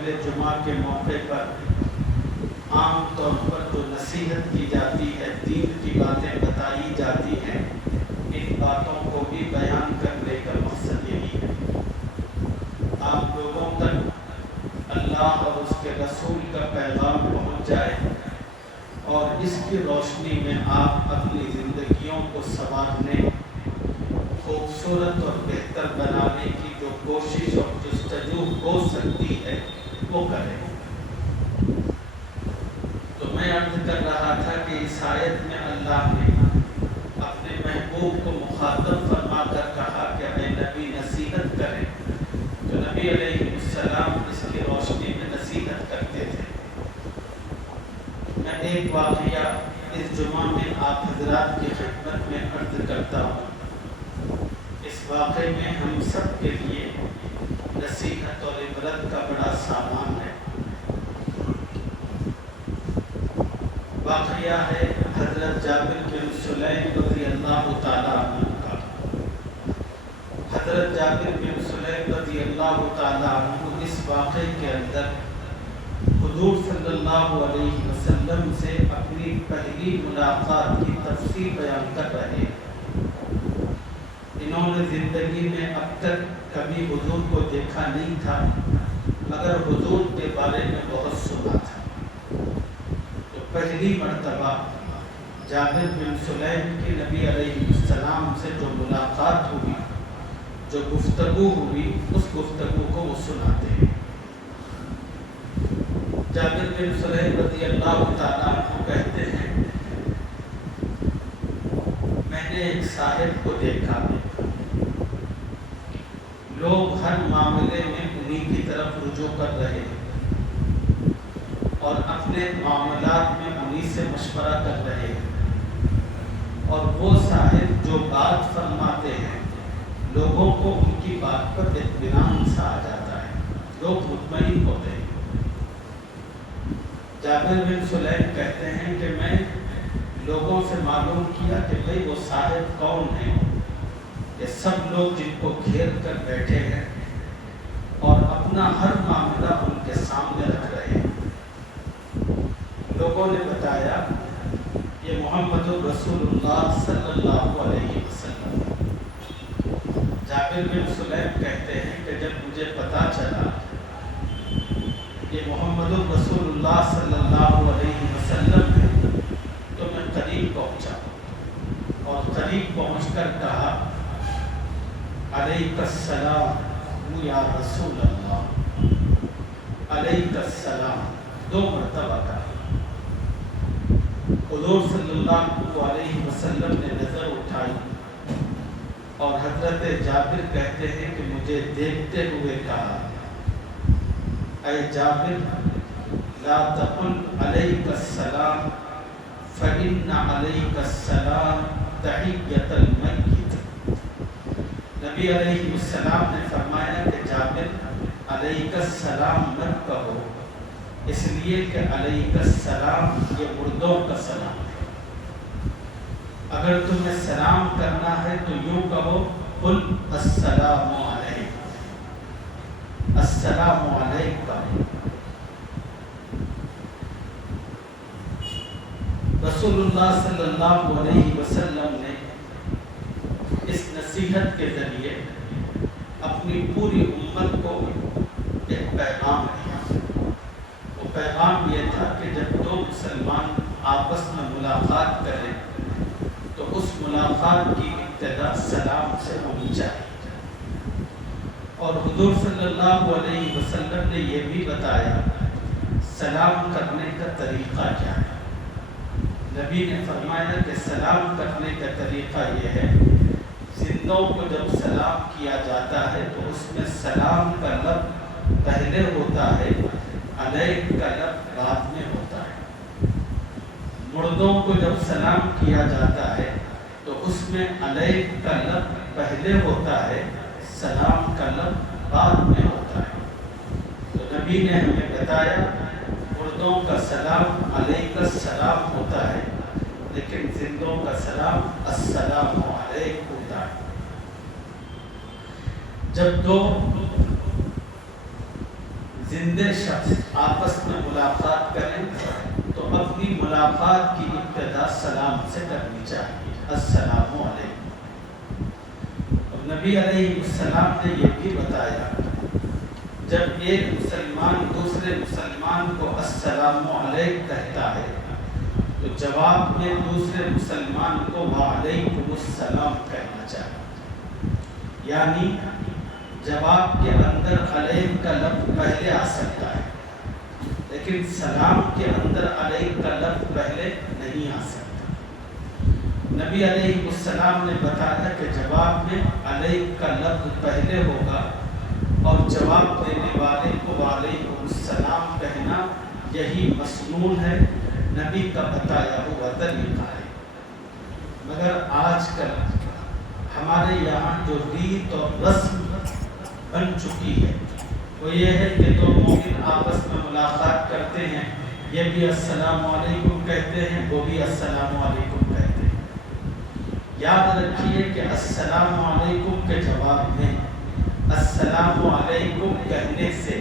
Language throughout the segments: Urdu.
پہلے جمعہ کے موقع پر عام طور پر جو نصیحت کی جاتی ہے، دین کی باتیں بتائی جاتی ہیں، ان باتوں کو بھی بیان کرنے کا مقصد یہی ہے آپ لوگوں تک اللہ اور اس کے رسول کا پیغام پہنچ جائے اور اس کی روشنی میں آپ اپنی زندگیوں کو سنوارنے، خوبصورت اور بہتر بنانے کی جو کوشش اور جستجو ہو سکتی ہے وہ کریں۔ تو میں عرض کر رہا تھا کہ اس آیت میں اللہ نے اپنے محبوب کو مخاطب فرما کر کہا کہ اے نبی نصیحت کریں، تو نبی علیہ السلام اس کی روشنی میں نصیحت کرتے تھے۔ میں ایک واقعہ اس جمعہ میں آپ حضرات کی خدمت میں عرض کرتا ہوں۔ اس واقعے میں ہم سب کے لیے نصیحت اور عبرت کا بڑا سامان ہے۔ واقعہ ہے حضرت جابر بن سلیم رضی اللہ تعالیٰ عنہ کا۔ حضرت جابر بن سلیم رضی اللہ تعالیٰ عنہ اس واقعے کے اندر حضور صلی اللہ علیہ وسلم سے اپنی پہلی ملاقات کی تفصیل بیان کر رہے ہیں۔ انہوں نے زندگی میں اب تک کبھی حضور کو دیکھا نہیں تھا، مگر حضور کے بارے میں بہت سنا تھا۔ تو پہلی مرتبہ جابر بن سلیم کی نبی علیہ السلام سے جو ملاقات ہوئی، جو گفتگو ہوئی، اس گفتگو کو وہ سناتے ہیں۔ جابر بن سلیم رضی اللہ تعالیٰ عنہ کہتے ہیں میں نے ایک صاحب کو دیکھا، لوگ ہر معاملے میں انہی کی طرف رجوع کر رہے ہیں اور اپنے معاملات میں انہی سے مشورہ کر رہے ہیں، اور وہ صاحب جو بات فرماتے ہیں لوگوں کو ان کی بات پر اطمینان سا آ جاتا ہے، لوگ مطمئن ہوتے ہیں۔ جابر بن سلیم کہتے ہیں کہ میں لوگوں سے معلوم کیا کہ بھئی وہ صاحب کون ہیں، یہ سب لوگ جن کو گھیر کر بیٹھے ہیں اور اپنا ہر معاملہ ان کے سامنے رکھ رہے ہیں۔ لوگوں نے بتایا یہ محمد رسول اللہ صلی اللہ علیہ وسلم۔ جابر بن سلیم کہتے ہیں کہ جب مجھے پتا چلا یہ محمد رسول اللہ صلی اللہ علیہ وسلم ہے تو میں قریب پہنچا اور قریب پہنچ کر کہا علیک السلام یا رسول اللہ، علیک السلام، 2 مرتبہ کہا۔ حضور صلی اللہ علیہ وسلم نے نظر اٹھائی اور حضرت جابر کہتے ہیں کہ مجھے دیکھتے ہوئے کہا اے جابر لا تقل علیک السلام فإن علیک السلام تحیۃ المیت۔ نبی علیہ السلام نے فرمایا کہ جابر علیک السلام مت کہو، اس لیے کہ علیک السلام یہ مردوں کا سلام ہے۔ اگر تمہیں سلام کرنا ہے تو یوں کہو قل السلام علیکم، السلام علیکم۔ رسول اللہ صلی اللہ علیہ وسلم نے اس نصیحت کے ذریعے اپنی پوری امت کو ایک پیغام دیا۔ وہ پیغام یہ تھا کہ جب 2 مسلمان آپس میں ملاقات کریں تو اس ملاقات کی ابتدا سلام سے ہونی چاہیے، اور حضور صلی اللہ علیہ وسلم نے یہ بھی بتایا سلام کرنے کا طریقہ کیا ہے۔ نبی نے فرمایا کہ سلام کرنے کا طریقہ یہ ہے، زندوں کو جب سلام کیا جاتا ہے تو اس میں سلام کا لفظ پہلے ہوتا ہے، علیک کا لفظ بعد میں ہوتا ہے۔ مردوں کو جب سلام کیا جاتا ہے تو اس میں علیک کا لفظ پہلے ہوتا ہے، سلام کا لفظ بعد میں ہوتا ہے۔ تو نبی نے ہمیں بتایا مردوں کا سلام علیک السلام ہوتا ہے، لیکن زندوں کا سلام السلام علیکم ہوتا ہے۔ جب 2 زندہ شخص آپس میں ملاقات کریں تو اپنی ملاقات کی ابتدا سلام سے کرنی چاہیے، السلام علیکم۔ اور نبی علیہ السلام نے یہ بھی بتایا جب ایک مسلمان دوسرے مسلمان کو السلام علیکم کہتا ہے تو جواب میں دوسرے مسلمان کو وعلیکم السلام کہنا چاہیے، یعنی جواب کے اندر علیکم کا لفظ پہلے آ سکتا ہے لیکن سلام کے اندر علیکم کا لفظ پہلے نہیں آ سکتا۔ نبی علیہ السلام نے بتایا کہ جواب میں علیکم کا لفظ پہلے ہوگا اور جواب دینے والے کو وعلیکم السلام کہنا یہی مسنون ہے، نبی کا بتایا ہوا طریقہ ہے۔ مگر آج کل ہمارے یہاں جو ریت اور رسم بن چکی ہے وہ یہ ہے کہ دو مومن آپس میں ملاقات کرتے ہیں، یہ بھی السلام علیکم کہتے ہیں، وہ بھی السلام علیکم کہتے ہیں۔ یاد رکھیے کہ السلام علیکم کے جواب میں السلام علیکم کہنے سے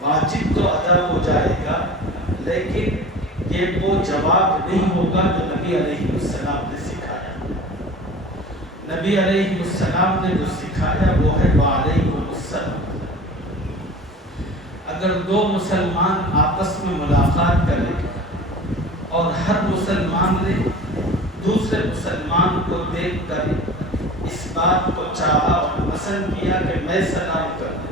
واجب تو ادا ہو جائے گا لیکن یہ وہ جواب نہیں ہوگا جو نبی علیہ السلام نے سکھایا۔ نبی علیہ السلام نے جو سکھایا وہ ہے وعلیکم السلام۔ اگر دو مسلمان آپس میں ملاقات کریں اور ہر مسلمان نے دوسرے مسلمان کو دیکھ کر اس بات کو چاہا اور پسند کیا کہ میں سلام کروں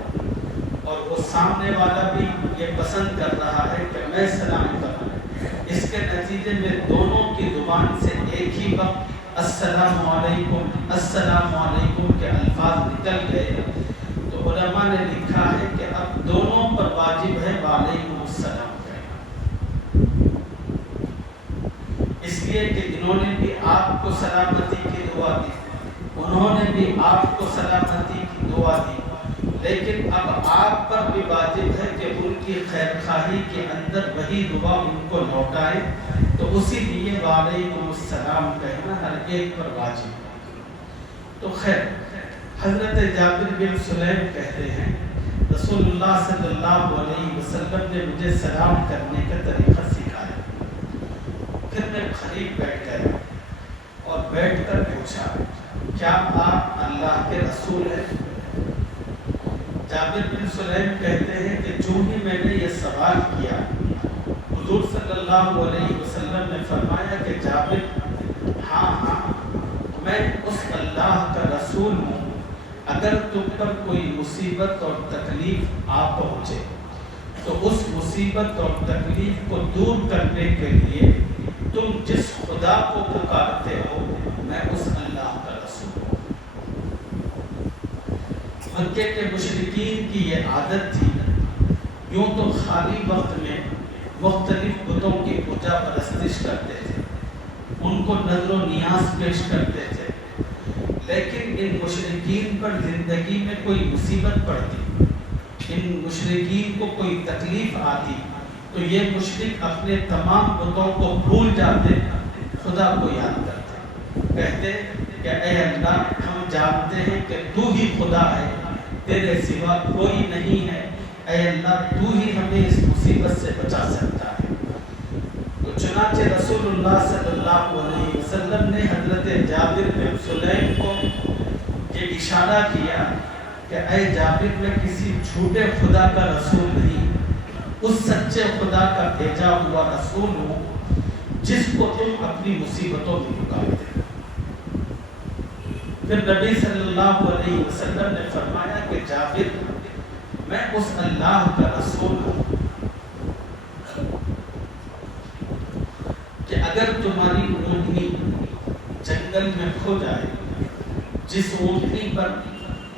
اور وہ سامنے والا بھی یہ پسند کر رہا ہے کہ میں سلام کروں، اس کے نتیجے میں دونوں کی زبان سے ایک ہی وقت السلام علیکم کے الفاظ نکل گئے تو علماء نے لکھا ہے کہ اب دونوں پر واجب ہے وعلیکم السلام کہنا، اس لیے کہ انہوں نے بھی آپ کو سلامتی کی دعا دی، انہوں نے بھی آپ کو سلامتی کی دعا دی، لیکن اب آپ پر بھی واجب ہے کہ ان کی خیر خواہی کے اندر وہی دعا ان کو لوٹائے، تو اسی لیے وعلیکم السلام کہنا ہر ایک پر واجب ہے۔ تو خیر حضرت جابر بن سلیم کہتے ہیں رسول اللہ صلی اللہ علیہ وسلم نے مجھے سلام کرنے کا طریقہ سکھایا، پھر میں قریب بیٹھ گیا اور بیٹھ کر پوچھا کیا آپ اللہ کے رسول ہیں؟ جابر بن سلیم کہتے ہیں کہ جو ہی میں نے یہ سوال کیا حضور صلی اللہ علیہ وسلم نے فرمایا کہ جابر ہاں میں اس اللہ کا رسول ہوں، اگر تم پر کوئی مصیبت اور تکلیف آ پہنچے تو اس مصیبت اور تکلیف کو دور کرنے کے لیے تم جس خدا کو پکارتے ہو میں اس اللہ کا رسول ہوں۔ مکے کے مشرکین کی یہ عادت تھی، یوں تو خالی وقت میں مختلف بتوں کی پوجا پرستش کرتے تھے، ان کو نذر و نیاز پیش کرتے تھے، لیکن ان مشرکین پر زندگی میں کوئی مصیبت پڑتی، ان مشرکین کو کوئی تکلیف آتی تو یہ مشرک اپنے تمام بتوں کو بھول جاتے، خدا کو یاد کرتے، کہتے کہ اے اللہ ہم جانتے ہیں کہ تو ہی خدا ہے، تیرے سوا کوئی نہیں ہے، اے اللہ تو ہی ہمیں اس مصیبت سے بچا سکتا ہے۔ تو چنانچہ رسول اللہ صلی اللہ علیہ وسلم نے حضرت جابر بن سلیم کو یہ اشارہ کیا کہ اے جابر میں کسی جھوٹے خدا کا رسول نہیں، اس سچے خدا کا بھیجا ہوا رسول ہوں جس کو تم اپنی مصیبتوں میں پکارتے ہو۔ پھر نبی صلی اللہ علیہ وسلم نے فرمایا کہ جابر میں اس اللہ کا رسول ہوں کہ اگر تمہاری اونٹنی جنگل میں کھو جائے، جس اونٹنی پر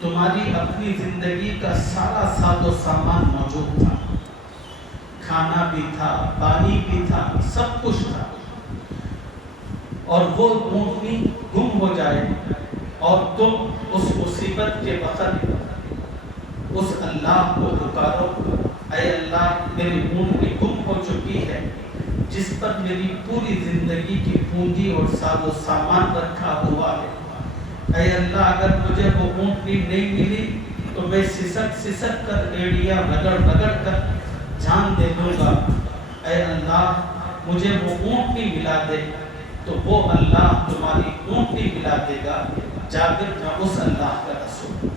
تمہاری اپنی زندگی کا سارا ساز و سامان موجود تھا، کھانا بھی تھا، پانی بھی تھا، سب کچھ تھا، اور وہ اونٹنی گم ہو جائے اور تم اس مصیبت کے وقت اس اللہ کو پکارو، اے اللہ میری اونٹنی گم ہو چکی ہے جس پر میری پوری زندگی کی پونجی اور ساز و سامان رکھا ہوا ہے، اے اللہ اگر مجھے وہ اونٹنی نہیں ملی تو میں سسک کر ایڑیاں رگڑ کر جان دے دوں گا، اے اللہ مجھے وہ اونٹنی ملا دے، تو وہ اللہ تمہاری اونٹنی ملا دے گا۔ جابر میں اس اللہ کا رسول۔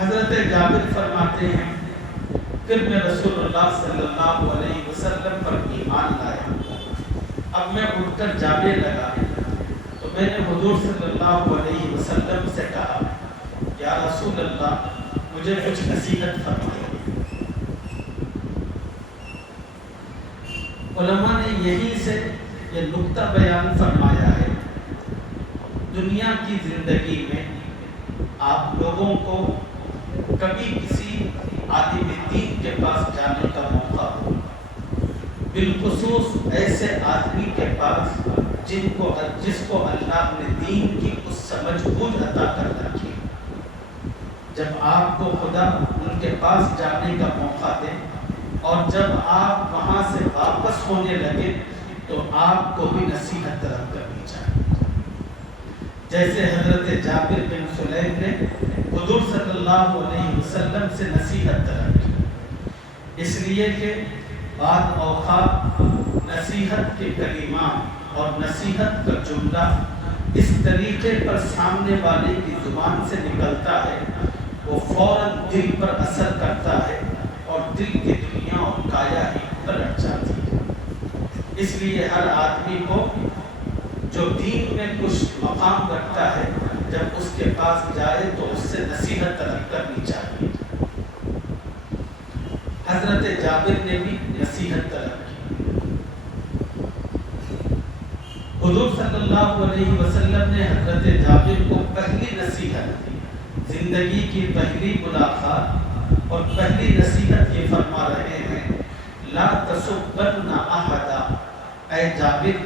حضرت جابر فرماتے ہیں پھر میں رسول اللہ صلی اللہ علیہ وسلم پر ایمان لایا۔ اب میں اٹھ کر جانے لگا تو میں نے حضور صلی اللہ علیہ وسلم سے کہا، یا رسول اللہ مجھے کچھ نصیحت فرمائیے۔ علماء نے یہیں سے یہ نقطہ بیان فرمایا ہے، دنیا کی زندگی میں آپ لوگوں کو کبھی کسی عالم دین کے پاس جانے کا موقع ہو، بالخصوص ایسے آدمی کے پاس جس کو اللہ نے دین کی اس سمجھ بوجھ عطا کر رکھی، جب آپ کو خدا ان کے پاس جانے کا موقع دے اور جب آپ وہاں سے واپس ہونے لگے تو آپ کو بھی نصیحت طلب کرنی چاہیے، جیسے حضرت جابر بن سلیم نے حضور صلی اللہ علیہ وسلم سے نصیحت طلب کی، اس لیے کہ بعض اوقات نصیحت کے کلمات اور نصیحت کا جملہ اس طریقے پر سامنے والے کی زبان سے نکلتا ہے، وہ فوراً دل پر اثر کرتا ہے اور دل کی دنیا اور کایا ہی پلٹ جاتی ہے۔ اس لیے ہر آدمی کو جو دین میں کچھ مقام رکھتا ہے، جب اس کے پاس جائے تو اس سے نصیحت طلب کرنی چاہیے۔ حضرت جابر نے بھی نصیحت طلب کی۔ حضور صلی اللہ علیہ وسلم نے حضرت جابر کو پہلی نصیحت، زندگی کی پہلی ملاقات اور پہلی نصیحت یہ فرما رہے ہیں، لا تسبن احدا، اے جابر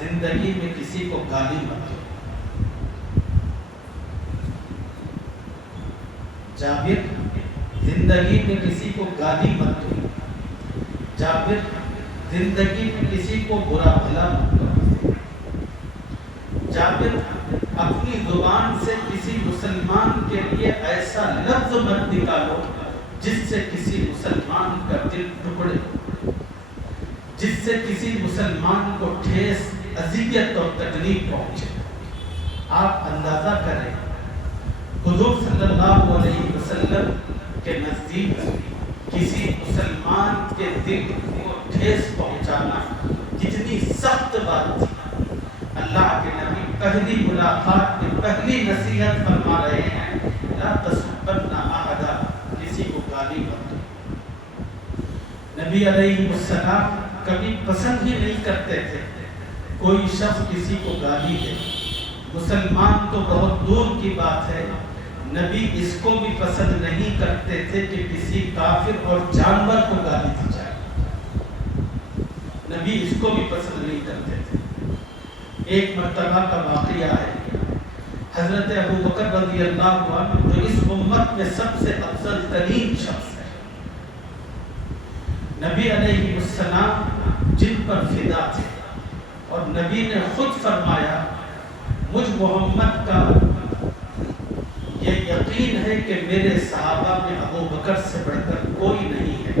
زندگی میں کسی کو گالی مت دو۔ جابر زندگی میں کسی کو گالی مت دو، جابر زندگی میں کسی کو برا بھلا مت کرو، جابر اپنی زبان سے کسی مسلمان کے لیے ایسا لفظ مت نکالو جس سے کسی مسلمان کا دل ٹکڑے، جس سے کسی مسلمان کو ٹھیس، اذیت اور تکلیف پہنچے۔ آپ اندازہ کریں حضور صلی اللہ علیہ وسلم کے نزدیک کسی مسلمان کے دل کو ٹھیس پہنچانا کتنی سخت بات تھی۔ اللہ کے نبی پہلی ملاقات میں پہلی نصیحت فرما رہے ہیں، لا تسبن احدا، کسی کو گالی مت دو۔ نبی علیہ السلام کبھی پسند ہی نہیں کرتے تھے کوئی شخص کسی کو گالی دے، مسلمان تو بہت دور کی بات ہے، نبی اس کو بھی پسند نہیں کرتے تھے کہ کسی کافر اور جانور کو گالی دی جائے، نبی اس کو بھی پسند نہیں کرتے تھے۔ ایک مرتبہ کا واقعہ ہے، حضرت ابو بکر رضی اللہ عنہ جو اس امت میں سب سے افضل ترین شخص ہے، نبی علیہ السلام جن پر فدا تھے، اور نبی نے خود فرمایا مجھ محمد کا یہ یقین ہے کہ میرے صحابہ میں ابو بکر سے بڑھ کر کوئی نہیں ہے۔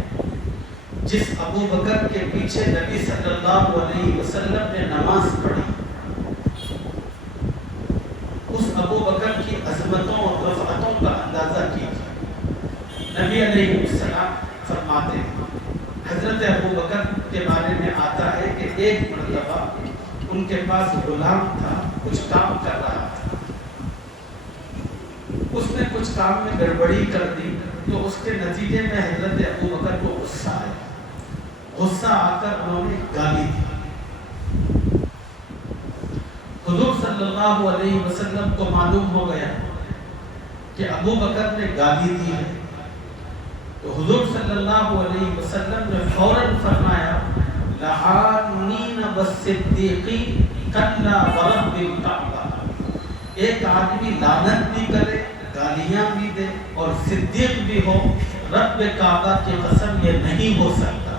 جس ابو بکر کے پیچھے نبی صلی اللہ علیہ وسلم نے نماز پڑھی، اس ابو بکر کی عظمتوں اور رفعتوں کا اندازہ کیجیے۔ نبی علیہ السلام فرماتے ہیں، حضرت ابو بکر کے بارے میں آتا ہے کہ ایک مرتبہ ان کے پاس غلام تھا، کچھ کام کر رہا تھا، اس نے کچھ کام میں گڑبڑی کر دی، تو اس کے نتیجے میں حضرت ابو بکر کو غصہ آیا، غصہ آ کر انہوں نے گالی دی۔ حضور صلی اللہ علیہ وسلم کو معلوم ہو گیا کہ ابو بکر نے گالی دی ہے، تو حضور صلی اللہ علیہ وسلم نے فوراً فرمایا، لعانین والصدیقین کلا ورب الکعبہ، ایک آدمی لعنت بھی کرے، گالیاں بھی دے اور صدیق بھی ہو، رب کعبہ کی قسم یہ نہیں ہو سکتا،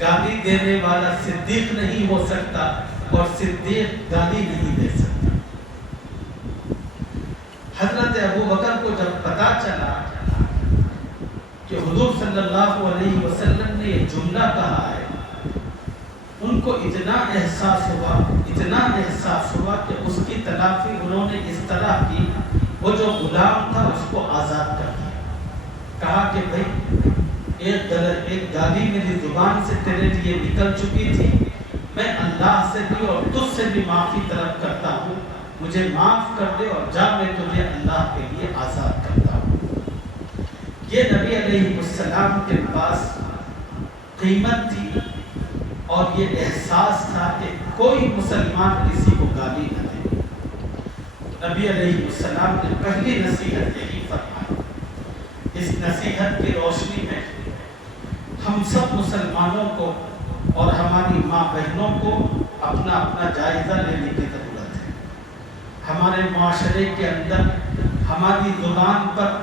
گالی دینے والا صدیق نہیں ہو سکتا اور صدیق گالی نہیں دے سکتا۔ حضرت ابو بکر کو جب پتا چلا کہ حضور صلی اللہ علیہ وسلم نے یہ جملہ کہا ہے، ان کو اتنا احساس ہوا کہ اس کی تلافی انہوں نے اس طرح کی، وہ جو غلام تھا اس کو آزاد کر دیا، کہا کہ بھائی ایک گالی میری زبان سے تیرے لیے نکل چکی تھی، میں اللہ سے بھی اور تجھ سے بھی معافی طلب کرتا ہوں، مجھے معاف کر دے اور جا، میں تجھے اللہ کے لیے آزاد کرتا ہوں۔ یہ نبی علیہ السلام کے پاس قیمت تھی اور یہ احساس تھا کہ کوئی مسلمان کسی کو گالی نہ دے۔ نبی علیہ السلام نے پہلی نصیحت یہی فرمائی۔ اس نصیحت کی روشنی میں ہم سب مسلمانوں کو اور ہماری ماں بہنوں کو اپنا جائزہ لینے کی ضرورت ہے۔ ہمارے معاشرے کے اندر ہماری زبان پر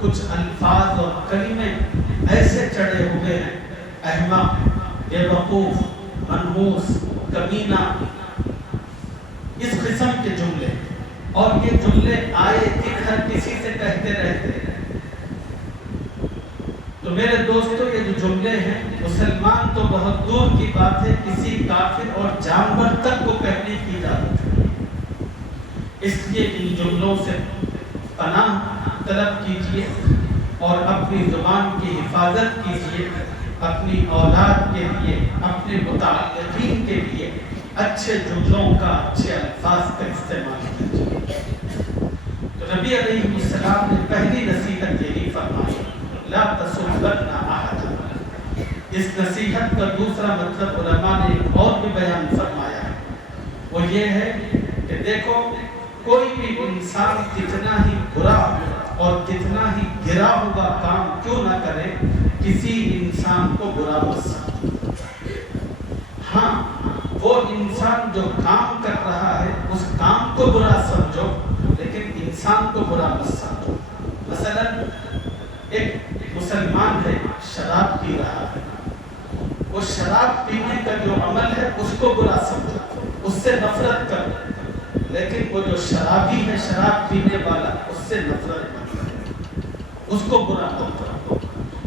کچھ الفاظ اور کلمے ایسے چڑھے ہوئے ہیں، احمق، بے وقوف، منحوس، کمینہ، اس قسم کے جملے، اور یہ جملے آئے دن ہر کسی سے کہتے رہتے ہیں۔ تو میرے دوستو، یہ جو جملے ہیں، مسلمان تو بہت دور کی بات ہے، کسی کافر اور جانور تک کو کہنے کی اجازت ہے۔ اس لیے ان جملوں سے پناہ طلب کیجیے اور اپنی زبان کی حفاظت کیجیے، اپنی اولاد کے لیے، اپنے متعلقین کے لیے اچھے جملوں کا، اچھے الفاظ کا استعمال کیجیے۔ تو نبی علیہ السلام نے پہلی نصیحت یہی فرمائی، لا تسبن احدا۔ اس نصیحت کا دوسرا مطلب علماء نے اور بھی بیان فرمایا ہے، وہ یہ ہے کہ دیکھو، کوئی بھی انسان کتنا ہی برا اور کتنا ہی گرا ہوا کام کیوں نہ کرے، کسی انسان کو برا مت سمجھو۔ ہاں، وہ انسان جو کام کر رہا ہے اس کام کو برا سمجھو، لیکن انسان کو برا مت سمجھو۔ مثلا ایک مسلمان ہے، شراب پی رہا ہے، وہ شراب پینے کا جو عمل ہے اس کو برا سمجھو، اس سے نفرت کرو، لیکن وہ جو شرابی ہے، شراب پینے والا، اس سے نفرت مت کرو، اس کو برا مت کرو۔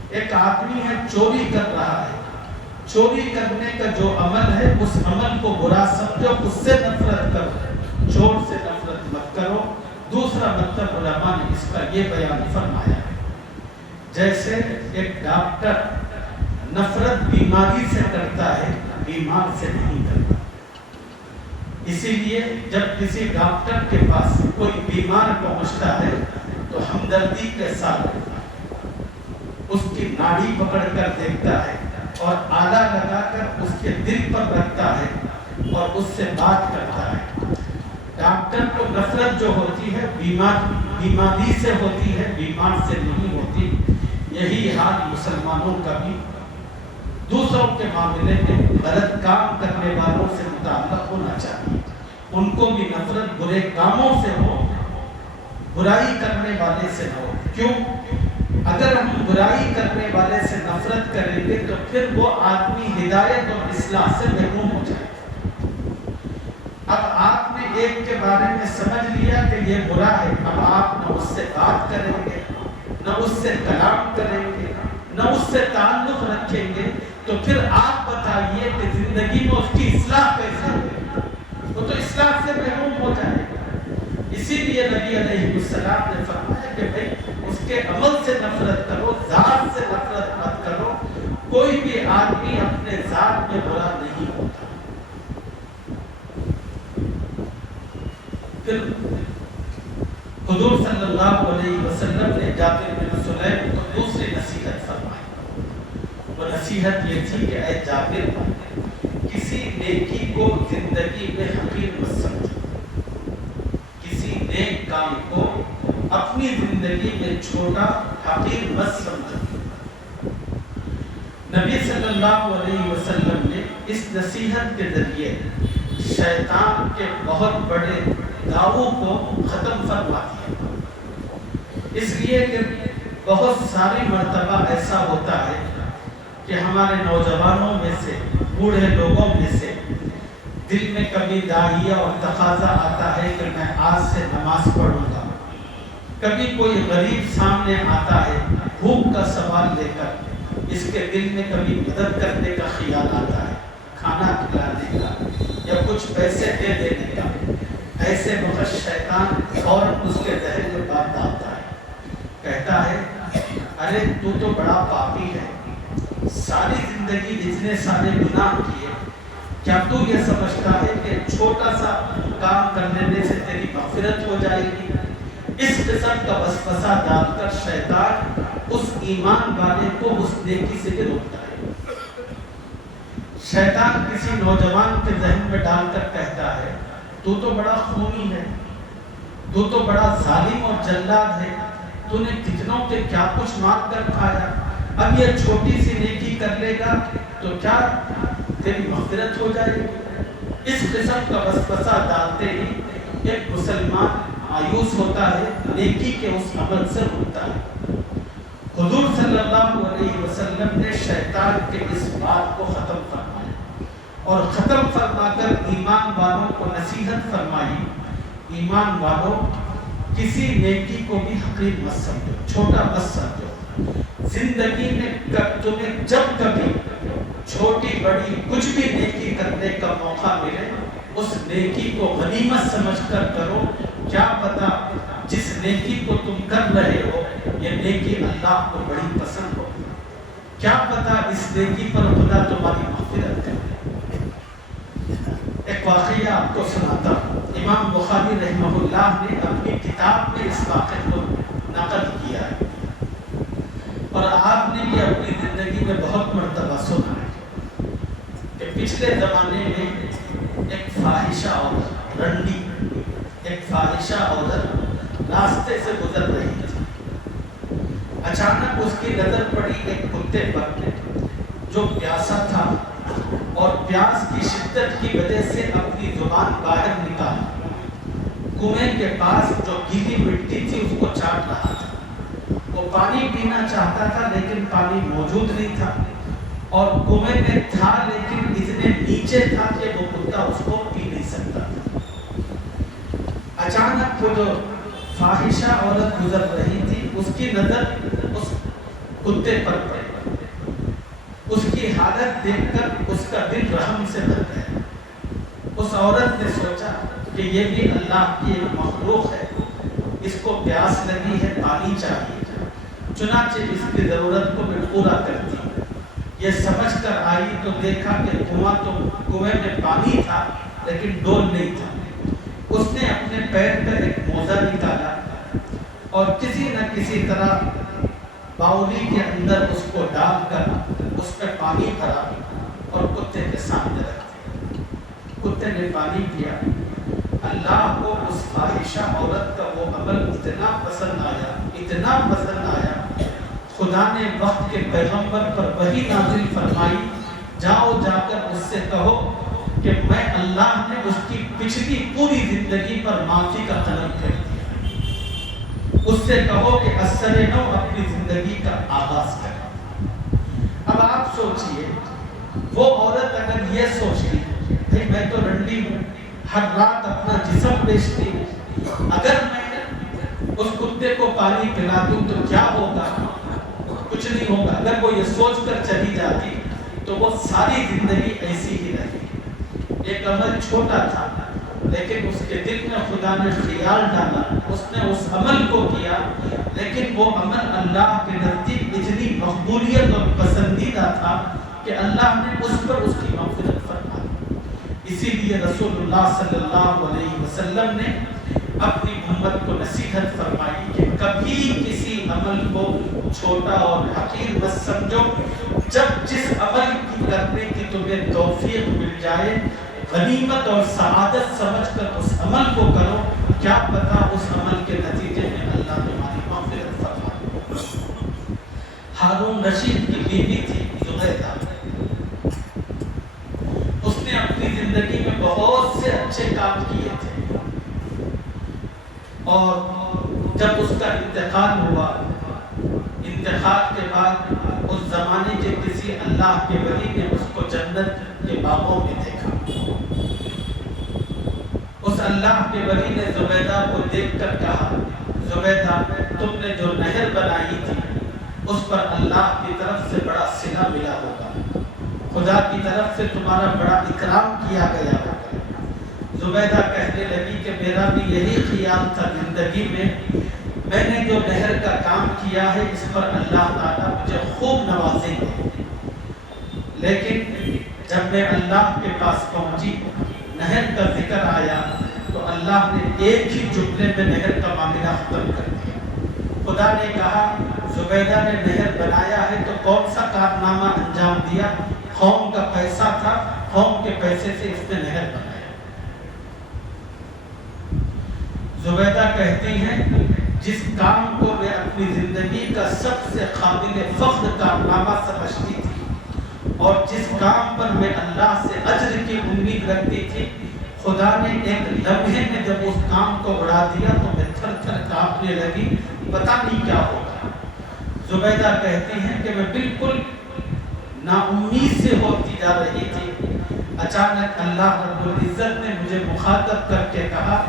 ایک آدمی ہے، چوری کر رہا ہے، چوری کرنے کا جو عمل ہے اس عمل کو برا سمجھو، اس سے نفرت کرو، چور سے نفرت مت کرو۔ دوسرا مطلب علماء نے اس کا یہ بیان فرمایا ہے، جیسے ایک ڈاکٹر نفرت بیماری سے کرتا ہے، بیمار سے نہیں کرتا۔ اسی لیے جب کسی ڈاکٹر کے پاس کوئی بیمار پہنچتا ہے تو ہمدردی کے ساتھ اس کی ناڑی پکڑ کر دیکھتا ہے اور آلہ لگا کر اس کے دل پر رکھتا ہے اور اس سے بات کرتا ہے۔ ڈاکٹر کو نفرت جو ہوتی ہے بیماری سے ہوتی ہے، بیمار سے نہیں ہوتی۔ یہی حال مسلمانوں کا بھی دوسروں کے معاملے میں غلط کام کرنے والوں سے متعلق ہونا چاہیے، ان کو بھی نفرت برے کاموں سے ہو، برائی کرنے والے سے نہ ہو۔ کیوں؟ اگر ہم برائی کرنے والے سے نفرت کریں گے تو پھر وہ آدمی ہدایت اور اصلاح سے محروم ہو جائے۔ اب آپ نے ایک کے بارے میں سمجھ لیا کہ یہ برا ہے، اب آپ نہ اس سے بات کریں گے، نہ اس سے کلام کریں گے، نہ اس سے تعلق رکھیں گے، تو پھر آپ بتائیے کہ زندگی میں اس کی اصلاح کیسے ہوگی؟ وہ تو اصلاح سے محروم ہو جائے گا۔ اسی لیے نبی علیہ السلام نے فرمایا کہ بھائی اس کے عمل سے نفرت کرو، ذات سے نفرت مت کرو۔ کوئی بھی آدمی اپنے ذات میں برا نہیں ہوتا۔ پھر حضور صلی اللہ علیہ وسلم نے جابر بن سلیم کو دوسری نصیحت فرمائی۔ وہ نصیحت یہ تھی کہ اے جابر، کسی نیکی کو زندگی میں حقیر مت سمجھو، کسی نیک کام کو اپنی زندگی میں چھوٹا حقیر مت سمجھو۔ نبی صلی اللہ علیہ وسلم نے اس نصیحت کے ذریعے شیطان کے بہت بڑے دعووں کو ختم فرما دیا۔ اس لیے کہ بہت ساری مرتبہ ایسا ہوتا ہے کہ ہمارے نوجوانوں میں سے، بوڑھے لوگوں میں سے دل میں کبھی داہیہ اور تقاضا آتا ہے کہ میں آج سے نماز پڑھوں گا، کبھی کوئی غریب سامنے آتا ہے بھوک کا سوال لے کر، اس کے دل میں کبھی مدد کرنے کا خیال آتا ہے، کھانا کھلانے کا یا کچھ پیسے دے دینے کا، ایسے وقت شیطان فوراً اس کے ذہن میں بات ڈالتا ہے، کہتا ہے ارے تو بڑا پاپی ہے، ساری زندگی اتنے سارے گناہ کیے، کیا تو یہ سمجھتا ہے کہ چھوٹا سا کام کرنے سے تیری مغفرت ہو جائے گی؟ اس قسم کا وسوسہ ڈال کر شیطان اس ایمان والے کو اس نیکی سے بھی روکتا ہے۔ شیطان کسی نوجوان کے ذہن میں ڈال کر کہتا ہے تو بڑا خونی ہے، تو بڑا ظالم اور جلاد ہے، تو نے کتنوں کے کیا کچھ مار کر کھایا، اب یہ چھوٹی سی نیکی کر لے گا تو کیا تیری مغفرت ہو جائے گی؟ اس قسم کا وسوسہ ڈالتے ہی ایک مسلمان مایوس ہوتا ہے، نیکی کے اس عمل سے رکتا ہے۔ حضور صلی اللہ علیہ وسلم نے شیطان کے اس بات کو ختم فرمایا اور ختم فرما کر ایمان والوں کو نصیحت فرمائی، ایمان والوں کسی نیکی کو بھی حقیر مت سمجھو، چھوٹا مت سمجھو، زندگی میں تمہیں جب کبھی چھوٹی بڑی کچھ بھی نیکی کرنے کا موقع ملے اس نیکی کو غنیمت سمجھ کر کرو، کیا پتا جس نیکی کو تم کر رہے ہو یہ نیکی اللہ کو بڑی پسند ہو، کیا پتا اس نیکی پر خدا تمہاری مغفرت کرے۔ ایک واقعہ آپ کو سناتا ہوں، امام بخاری رحمہ اللہ نے اپنی کتاب میں اس واقعے کو نقل کیا ہے اور آپ نے یہ اپنی زندگی میں بہت مرتبہ سنا ہے کہ پچھلے زمانے میں ایک فاحشہ عورت، رنڈی ایک فاحشہ عورت راستے سے گزر رہی تھی، اچانک اس کی نظر پڑی ایک کتے پر جو پیاسا تھا اور پیاس کی شدت کی وجہ سے اپنی زبان باہر نکالا، کنویں کے پاس جو گیلی مٹی تھی اس کو چاٹ رہا تھا، وہ پانی پینا چاہتا تھا لیکن پانی موجود نہیں تھا اور کنویں میں تھا لیکن اتنے نیچے تھا کہ وہ کتا اس کو پی نہیں سکتا تھا۔ اچانک وہ جو فاحشہ عورت گزر رہی تھی اس کی نظر اس کتے پر پڑی، اس کی حالت دیکھ کر اس کا دل رحم سے بھر گیا۔ اس عورت نے سوچا کہ یہ بھی اللہ کی ایک مخلوق ہے، اس کو پیاس لگی ہے، پانی چاہیے، چنانچہ اس کی ضرورت کو میں پورا کرتی ہوں۔ یہ سمجھ کر آئی تو دیکھا کہ کنویں میں پانی تھا لیکن ڈول نہیں تھا۔ اس نے اپنے پیر پر ایک موزہ نکالا اور کسی نہ کسی طرح باولی کے اندر اس کو ڈال کر اس پہ پانی بھرا اور کتے کے سامنے رکھ دیا۔ کتے نے پانی پیا۔ اللہ کو اس فاحشہ عورت کا وہ عمل اتنا پسند آیا، خدا نے وقت کے پیغمبر پر وحی نازل فرمائی، جاؤ جا کر اس سے کہو کہ میں اللہ نے اس کی پچھلی پوری زندگی پر معافی کا طلب کر دیا، اس سے کہو کہ اثر نو اپنی زندگی کا آغاز کرے۔ اب آپ سوچئے وہ عورت اگر یہ سوچتی کہ میں تو رنڈی ہوں، ہر رات اپنا جسم بیچتی ہوں، اگر میں اس کتے کو پانی پلا دوں تو کیا ہوگا؟ کچھ نہیں ہوگا۔ اگر وہ یہ سوچ کر چلی جاتی تو وہ ساری زندگی ایسی ہی رہی۔ ایک عمل چھوٹا تھا لیکن اس کے دل میں خدا نے خیال ڈالا، اس نے اس عمل کو کیا، لیکن وہ عمل اللہ کے نزدیک اتنی مقبولیت اور پسندیدہ تھا کہ اللہ نے اس پر اس کی مغفرت فرمائی۔ اسی لیے رسول اللہ صلی اللہ علیہ وسلم نے اپنی امت کو نصیحت فرمائی کہ کبھی کسی عمل کو چھوٹا اور حقیر مت سمجھو، جب جس عمل کی کرنے کی تمہیں توفیق مل جائے غنیمت اور سعادت سمجھ کر اس عمل کو کرو، کیا پتا اس عمل کے نتیجے میں اللہ تمہاری مغفرت فرمائے۔ ہارون رشید کی بیوی تھی زبیدہ، اس نے اپنی زندگی میں بہت سے اچھے کام کیے تھے اور جب اس کا انتقال ہوا، انتقال کے بعد اس زمانے کے کسی اللہ کے ولی نے اس کو جنت کے باغوں میں دیکھا۔ اس اللہ کے ولی نے زبیدہ کو دیکھ کر کہا، زبیدہ تم نے جو نہر بنائی تھی اس پر اللہ کی طرف سے بڑا صلہ ملا ہوگا، خدا کی طرف سے تمہارا بڑا اکرام کیا گیا ہوگا۔ زبیدہ کہنے لگی کہ میرا بھی یہی خیال تھا زندگی میں نے جو نہر کا کام کیا ہے اس پر اللہ تعالیٰ مجھے خوب نوازیں گے، لیکن جب میں اللہ کے پاس پہنچی نہر کا ذکر آیا تو اللہ نے ایک ہی جملے میں نہر کا معاملہ ختم کر دیا۔ خدا نے کہا زبیدہ نے نہر بنایا ہے تو کون سا کارنامہ انجام دیا؟ قوم کا پیسہ تھا، قوم کے پیسے سے اس نے نہر بنایا۔ زبیدہ کہتی ہیں جس کام کو میں اپنی زندگی کا سب سے قابل فخر کارنامہ سمجھتی تھی اور جس کام پر میں اللہ سے اجر کی امید رکھتی تھی، خدا نے ایک لمحے میں جب اس کام کو اڑا دیا تو میں تھر تھر کانپنے لگی، پتہ نہیں کیا ہوگا۔ زبیدہ کہتی ہیں کہ میں بالکل نا امید سے ہوتی جا رہی تھی، اچانک اللہ رب العزت نے مجھے مخاطب کر کے کہا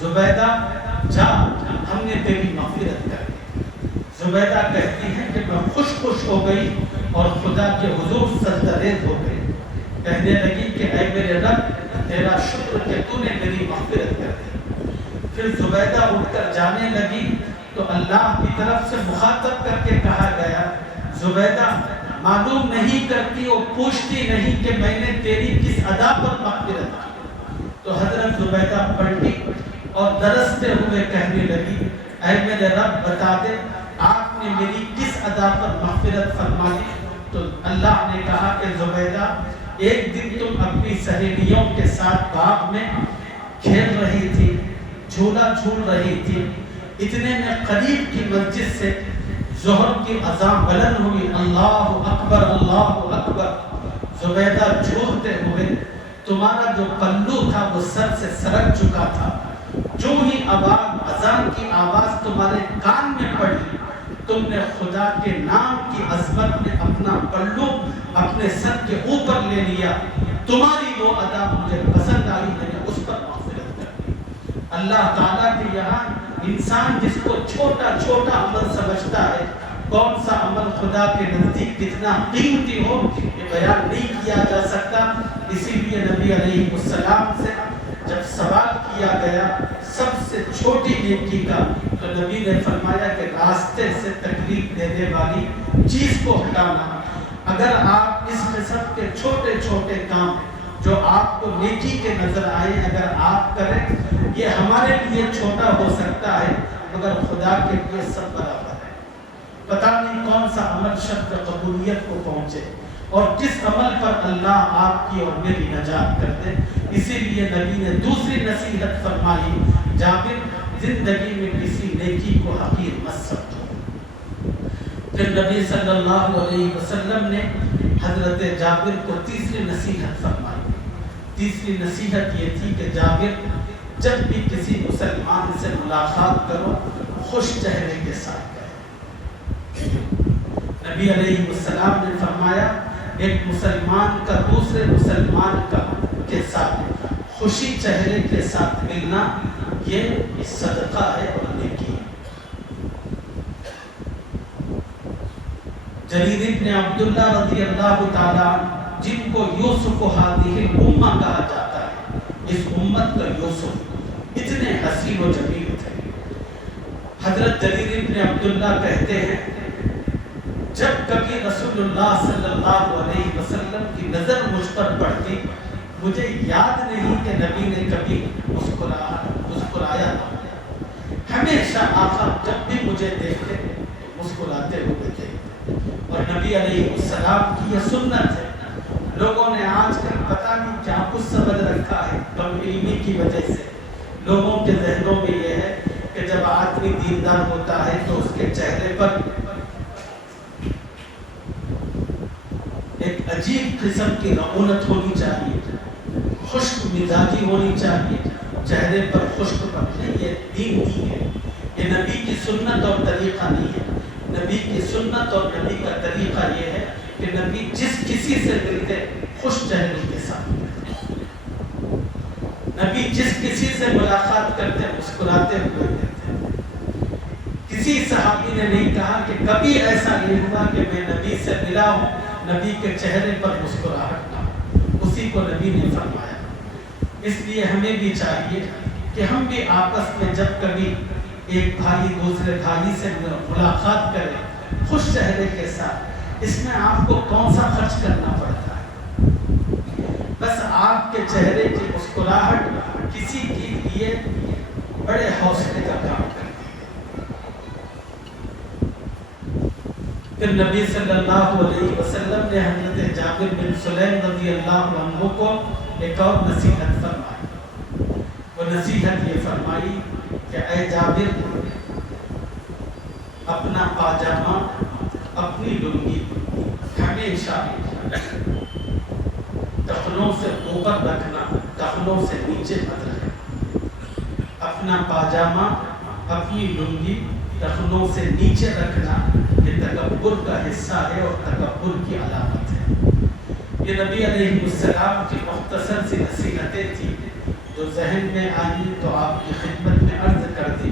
زبیدہ جا، ہم نے تیری مغفرت کر دی۔ زبیدہ کہتی ہیں کہ میں خوش ہو گئی اور خدا کے حضور سجدہ ریز ہو گئی، کہنے لگی کہ اے میرے رب تیرا شکر کہ تو نے میری مغفرت کر دی۔ پھر زبیدہ اٹھ کر جانے لگی تو اللہ کی طرف سے مخاطب کر کے کہا گیا زبیدہ معلوم نہیں کرتی اور پوچھتی نہیں کہ میں نے تیری کس ادا پر مغفرت کی۔ تو حضرت زبیدہ پلٹی اور درستے ہوئے کہنے لگی اے میرے رب بتا دے آپ نے میری کس ادا پر مغفرت فرمائی؟ تو اللہ نے کہا کہ زبیدہ ایک دن تم اپنی سہیلیوں کے ساتھ باغ میں کھیل رہی تھی، جھولا جھول رہی تھی، اتنے میں قریب کی مسجد سے ظہر کی اذان بلند ہوئی، اللہ اکبر اللہ اکبر۔ زبیدہ جھولتے ہوئے تمہارا جو پلو تھا وہ سر سے سرک چکا تھا، جو ہی اذان کی آواز تمہارے کان میں پڑی تم نے خدا کے نام کی عظمت میں اپنا پلو اپنے سر کے اوپر لے لیا، تمہاری وہ ادا مجھے پسند آئی، میں نے اس پر مغفرت کر دی۔ اللہ تعالیٰ کے یہاں انسان جس کو چھوٹا چھوٹا عمل سمجھتا ہے، کون سا عمل خدا کے نزدیک کتنا قیمتی ہو یہ بیان نہیں کیا جا سکتا۔ اسی لیے نبی علیہ السلام سے جب سوال کیا گیا سب سے چھوٹی نیکی کا تو نبی نے فرمایا کہ راستے سے تکلیف دینے والی چیز کو ہٹانا۔ اگر آپ اس قسم کے چھوٹے چھوٹے کام جو آپ کو نیکی کے نظر آئے اگر آپ کریں، یہ ہمارے لیے چھوٹا ہو سکتا ہے مگر خدا کے لیے سب برابر ہے۔ پتہ نہیں کون سا عمل شرط قبولیت کو پہنچے اور کس عمل پر اللہ آپ کی اور میری نجات کر دے۔ اسی لیے نبی نے دوسری نصیحت فرمائی جابر زندگی میں کسی نیکی کو حقیر مت سمجھو۔ پھر نبی صلی اللہ علیہ وسلم نے حضرت جابر کو تیسری نصیحت فرمائی۔ تیسری نصیحت یہ تھی کہ جابر جب بھی کسی مسلمان سے ملاقات کرو خوش چہرے کے ساتھ کرو۔ نبی علیہ السلام نے فرمایا ایک مسلمان کا دوسرے مسلمان کے ساتھ خوشی چہرے کے ساتھ ملنا یہ صدقہ ہے اور نیکی ہے۔ جریر ابن عبداللہ رضی اللہ تعالیٰ جن کو یوسف ہذہ الامہ کہا جاتا ہے، اس امت کا یوسف، اتنے حسین و جمیل تھے۔ حضرت جریر ابن عبداللہ کہتے ہیں جب کبھی رسول اللہ صلی اللہ علیہ وسلم کی نظر مجھ پر پڑتی مجھے یاد نہیں کہ نبی نے کبھی مسکرایا تھا۔ ہمیشہ آقا جب بھی مجھے دیکھتے مسکراتے ہوئے دیکھتے، اور نبی علیہ السلام کی یہ سنت ہے۔ لوگوں نے آج کل پتہ نہیں کیا کچھ سمجھ رکھا ہے کم علمی کی وجہ سے۔ لوگوں کے ذہنوں میں یہ ہے کہ جب آدمی دیندار ہوتا ہے تو اس کے چہرے پر ایک عجیب قسم کی رعونت ہونی چاہیے، خشک مزاجی ہونی چاہیے، چہرے پر خشک پر نہیں۔ یہ دین نہیں ہے، یہ نبی کی سنت اور طریقہ نہیں ہے۔ نبی کی سنت اور نبی کا طریقہ یہ ہے کہ نبی جس کسی سے ملتے خوش چہرے کے ساتھ ملتے، نبی جس کسی سے ملاقات کرتے مسکراتے ہوئے ملتے۔ کسی صحابی نے نہیں کہا کہ کبھی ایسا نہیں ہوا کہ میں نبی سے ملا ہوں نبی کے چہرے پر مسکراہٹ نہ ہو، اسی کو نبی نے فرمایا۔ اس لیے ہمیں بھی چاہیے کہ ہم بھی آپس میں جب کبھی ایک بھائی دوسرے بھائی سے ملاقات کریں خوش چہرے کے ساتھ، اس میں آپ کو کون سا خرچ کرنا پڑتا ہے؟ بس آپ کے چہرے کی مسکراہٹ کسی کے لیے بڑے حوصلے کا کام کرتی ہے۔ پھر نبی صلی اللہ علیہ وسلم نے حضرت جابر بن سلیم رضی اللہ عنہ کو ایک اور نصیحت فرمائی۔ وہ نصیحت یہ فرمائی کہ اے جابر، اپنا پاجامہ اپنی لنگی ہمیشہ ٹخنوں سے اوپر رکھنا، ٹخنوں سے نیچے مت رکھنا۔ اپنا پاجامہ اپنی لنگی ٹخنوں سے نیچے رکھنا یہ تکبر کا حصہ ہے اور تکبر کی علامت ہے۔ یہ نبی علیہ السلام کی مختصر سی نصیحتیں تھیں جو ذہن میں آئی تو آپ کی خدمت میں عرض کر دی۔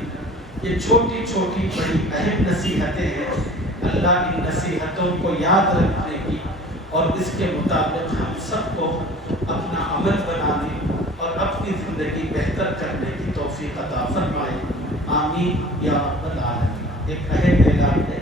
یہ چھوٹی چھوٹی بڑی اہم نصیحتیں ہیں، اللہ ان نصیحتوں کو یاد رکھنے کی اور اس کے مطابق ہم سب کو اپنا عمل بنانے اور اپنی زندگی بہتر کرنے کی توفیق عطا فرمائے، آمین یا رب العالمین۔ ایک اہم اعلان ہے